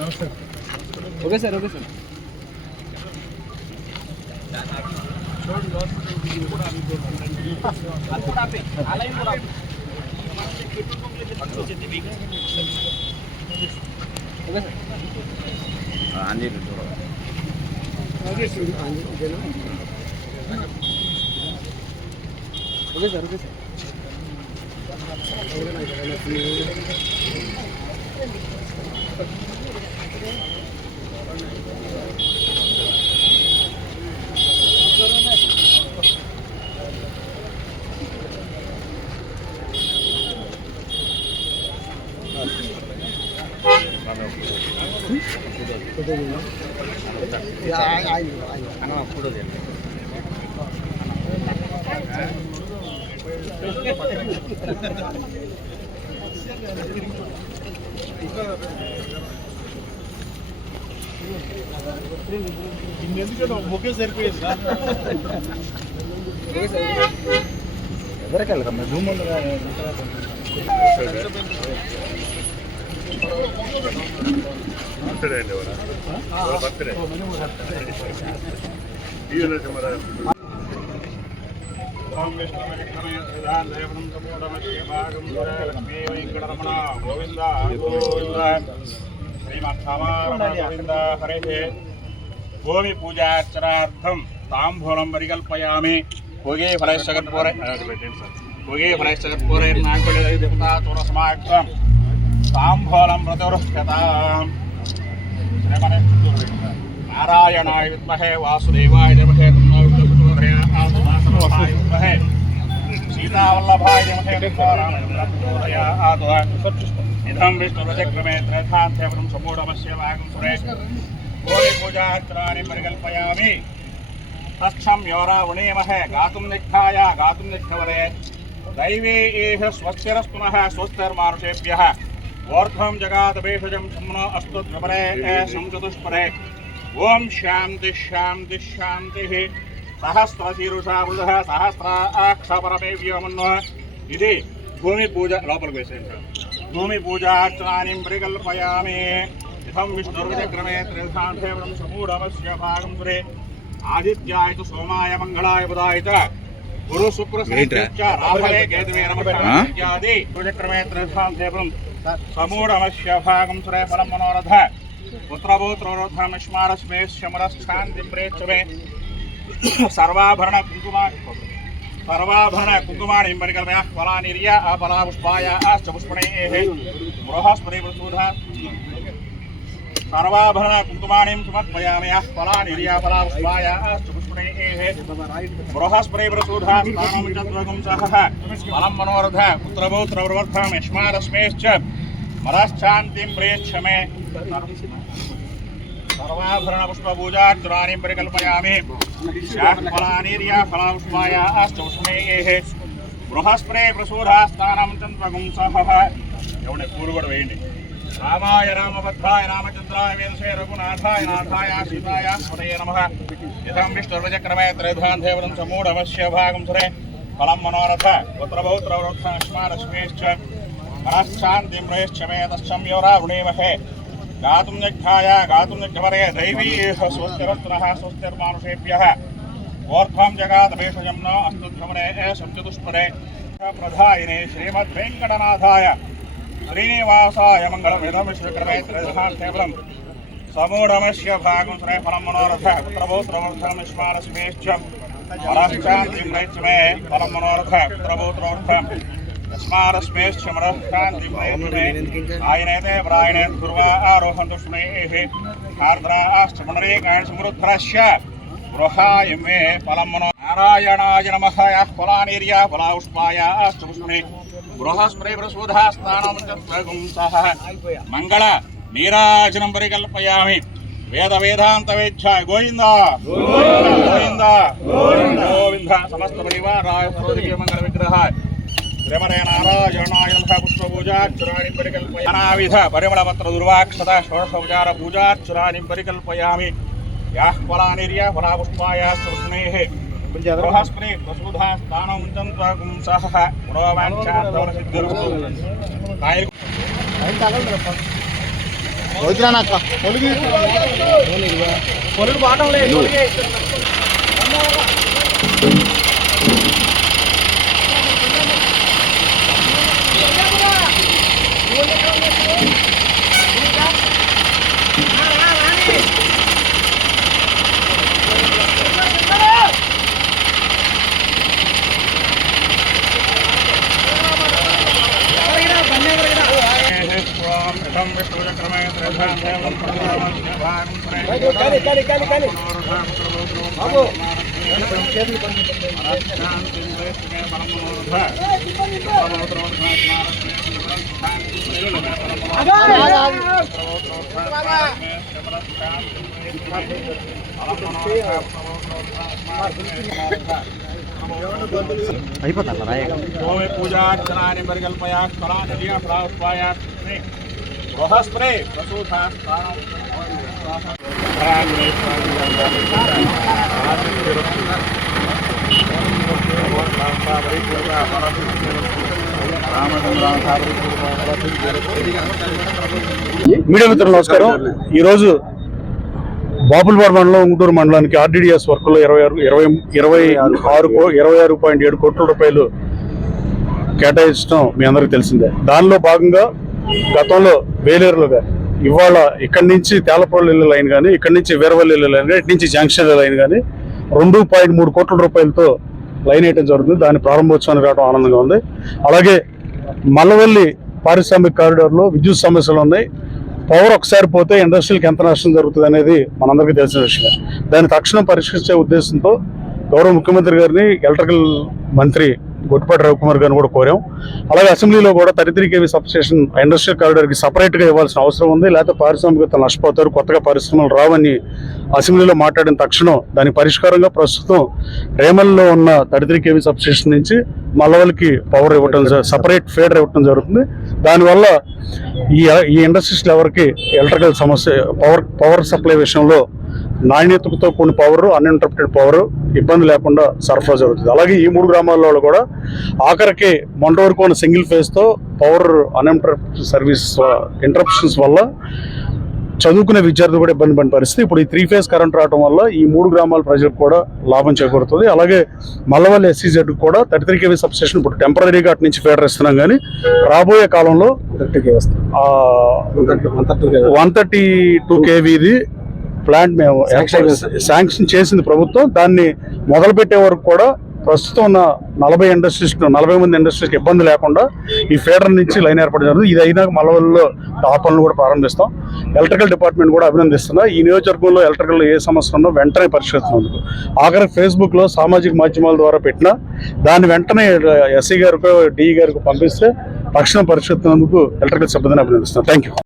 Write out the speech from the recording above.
Okay sir okay sir okay sir okay sir ఎందుకంటే ఒకే సరిపోయింది ఎవరికి వెళ్ళకమ్మా రూమ్ భూమి పూజార్చనార్థం తాంబూలం పరికల్పయామి భోగే ఫలైశ్చగర్పూరే దేవతా చూడసమాయుక్తం తాంబూలం ప్రతివృహ్యతాం నారాయణాయ విద్మహే వాసుదేవాయ ధీమహి తన్నో విద్మహే సీతావల్లభాయ ధీమహి తన్నో రామచంద్రప్రచోదయాత్ ఇదం విష్ణురచక్రమే త్రేధాంతేవరం సమూఢమస్య వాగం సురే భూమి పూజార్చనాని పరికల్పయామి తక్షం యోరావణీమహే గాతుం నిఘ్నాయ గాతుం నిఘ్నవరే दैवी एह स्वस्तिरस्तुनः स्वस्तिर्मानुषेभ्यः ऊर्ध्वं जगादभेषजं सम्नो अस्तु द्विपरे संचतुष्परे ओम शांति शांति शांतिः सहस्रशीरुषा वृषः सहस्राक्षपरमेव्योमन्नः इति भूमि पूजा लोपल भूमि पूजार्चनानि परिकल्पयामि इदं विष्णुर्विचक्रमे त्रिधान्धेवं समूढमस्य भागं सुरे आदित्याय तु सोमाय मंगलाय बुधाय च गुरु शुक्र राहवे केतवे नमः इत्यादि चक्रमे त्रिधान्धेवं समूढमस्य भागं सुरे फलं मनोरथ पुत्रभूत्ररोधनमिष्मारस्मे शमरश्चान्तिं प्रेच्छवे सर्वाभरण कुङ्कुमाणिं परिकल्पयामि फलानिर्या फलापुष्पाया अश्च पुष्पणेः बृहस्पति प्रसूधा सर्वाभरण कुङ्कुमाणिं समर्पयामि फलानिर्या फलापुष्पाया अश्च पुष्पणेः बृहस्पति प्रसूधा स्थानं चन्द्रगुं सह फलं मनोरथ पुत्रभूत्रवर्धनमिष्मारस्मेश्च मरश्चान्तिं प्रेच्छमे सर्वाभरण पुष्पपूजार्चनानि परिकल्पयामि फलानिर्या फलापुष्पाया अश्च पुष्पणेः बृहस्पति प्रसूधा स्थानं चन्द्रगुं सह एवढे पूर्वड वेయండి रामाय रामभद्राय रामचन्द्राय वेदसे रघुनाथाय नाथाय सीताय हरये नमः इदं विष्णुर्वचक्रमे त्रिधान्धेवं समूढमस्य भागं सुरे फलं मनोरथ पुत्रभौत्रवृद्धनश्मारश्मेश्च मनश्चान्तिं प्रेच्छमे तस्सं योरावृणीमहे गातुं निघ्नाय गातुं निघ्नवरे दैवी स्वस्तिरस्तुनः स्वस्तिर्मानुषेभ्यः ऊर्ध्वं जगादभेषजं न अस्तुध्वमने संचतुष्परे प्रधायिने श्रीमद्वेङ्कटनाथाय श्रीनिवासाय मंगलमिदं विष्णुक्रमे त्रिधान्धेवं समूढमस्य भागं सुरे फलं मनोरथ पुत्रभौत्रवर्धनमिष्मारस्मेश्च मनश्चान्तिं प्रेच्छमे फलं मनोरथ पुत्रभौत्रवर्धनमिष्मारस्मेश्च मनश्चान्तिं प्रेच्छमे आयनेते प्रायणे पूर्वा आरोहन्तु स्नेः आर्द्राश्च पुनरेकान् समृद्धरस्य गृहाय मे फलं मनो नारायणाय नमः यः फलानिर्या फलापुष्पाय अश्च पुष्पणे बृहस्पति प्रसूधा स्थानं चन्द्रगुं सह मंगल नीराजनं परिकल्पयामि वेद वेदांत वेद्याय गोविंद गोविंद गोविंद समस्त परिवाराय सर्वदिव्य मंगल विग्रहाय श्रीमते नारायणाय नमः पुष्पपूजार्चनानि परिकल्पयामि नानाविध परिमलपत्र दुर्वाक्षता षोडशोपचार पूजार्चनानि परिकल्पयामि याः फलानिर्या फलापुष्पाय सुस्नेः बृहस्पति प्रसूधा स्थानं चन्द्रगुं सह मनोवाञ्छार्थफलसिद्धिर्भवतु భూమి పూజార్చనాన్ని పరికల్పయా స్థలాన్ని ఫలాస్వాయా గృహస్ప్రే మీడియా మిత్రులు నమస్కారం. ఈరోజు బాపులపాడు మండలం ఉంగుటూరు మండలానికి ఆర్డీడీఎస్ వర్క్లో 26.7 కోట్ల రూపాయలు కేటాయించడం మీ అందరికీ తెలిసిందే. దానిలో భాగంగా గతంలో వేలేరులుగా ఇవాళ ఇక్కడి నుంచి తేలపల్లి లైన్ కానీ, ఇక్కడి నుంచి వీరవల్లి లైన్ కానీ, ఇటు నుంచి జంక్షన్ లైన్ కానీ 2.3 కోట్ల రూపాయలతో లైన్ వేయడం జరుగుతుంది. దాని ప్రారంభోత్సవానికి రావడం ఆనందంగా ఉంది. అలాగే మల్లవల్లి పారిశ్రామిక కారిడార్లో విద్యుత్ సమస్యలు ఉన్నాయి. పవర్ ఒకసారి పోతే ఇండస్ట్రీలకు ఎంత నష్టం జరుగుతుంది అనేది మనందరికీ తెలిసిన విషయం. దాన్ని తక్షణం పరిష్కరించే ఉద్దేశంతో గౌరవ ముఖ్యమంత్రి గారిని ఎలక్ట్రికల్ మంత్రి గొట్టిపాటి రవికుమార్ గారిని కూడా కోరాం. అలాగే అసెంబ్లీలో కూడా 33 kV సబ్స్టేషన్ ఇండస్ట్రియల్ కారిడార్కి సపరేట్గా ఇవ్వాల్సిన అవసరం ఉంది. లేకపోతే పారిశ్రామికవేత్తలు నష్టపోతారు, కొత్తగా పరిశ్రమలు రావని అసెంబ్లీలో మాట్లాడిన తక్షణం దాని పరిష్కారంగా ప్రస్తుతం రేమల్లో ఉన్న 33 kV సబ్స్టేషన్ నుంచి మల్లవల్లికి పవర్ ఇవ్వటం, సపరేట్ ఫీడర్ ఇవ్వటం జరుగుతుంది. దానివల్ల ఈ ఇండస్ట్రీస్లో ఎవరికి ఎలక్ట్రికల్ సమస్య పవర్ సప్లై విషయంలో నాణ్యతతో కూడిన పవర్, అన్ఇంటరప్టెడ్ పవర్ ఇబ్బంది లేకుండా సరఫరా జరుగుతుంది. అలాగే ఈ 3 గ్రామాల్లో కూడా ఆఖరికి మొన్న వరకు ఉన్న సింగిల్ ఫేజ్తో పవర్ అన్ఇంటరప్టెడ్ సర్వీస్ ఇంటరప్షన్స్ వల్ల చదువుకునే విద్యార్థులు కూడా ఇబ్బంది పడిన పరిస్థితి. ఇప్పుడు ఈ 3 phase కరెంట్ రావడం వల్ల ఈ 3 గ్రామాల ప్రజలకు కూడా లాభం చేకూరుతుంది. అలాగే మల్లవల్లి SEZ కూడా 33 kV సబ్స్టేషన్ ఇప్పుడు టెంపరీగా అటు నుంచి ఫీడర్ ఇస్తున్నాం, కానీ రాబోయే కాలంలో 132 kVది ప్లాంట్ మేము శాంక్షన్ చేసింది ప్రభుత్వం. దాన్ని మొదలుపెట్టే వరకు కూడా ప్రస్తుతం ఉన్న 40 మంది ఇండస్ట్రీస్కి ఇబ్బంది లేకుండా ఈ ఫీడర్ నుంచి లైన్ ఏర్పాటు జరుగుతుంది. ఇది అయినాక మల్లవల్లిలో ఆ పనులు కూడా ప్రారంభిస్తాం. ఎలక్ట్రికల్ డిపార్ట్మెంట్ కూడా అభినందిస్తున్నా. ఈ నియోజకవర్గంలో ఎలక్ట్రికల్ ఏ సమస్య ఉన్నా వెంటనే పరిష్కరిస్తున్నందుకు. ఆఖరి ఫేస్బుక్లో సామాజిక మాధ్యమాల ద్వారా పెట్టినా దాన్ని వెంటనే SI గారికి, DE గారికి పంపిస్తే తక్షణం పరిష్కరిస్తున్నందుకు ఎలక్ట్రికల్ సిబ్బందిని అభినందిస్తున్నాను. Thank you.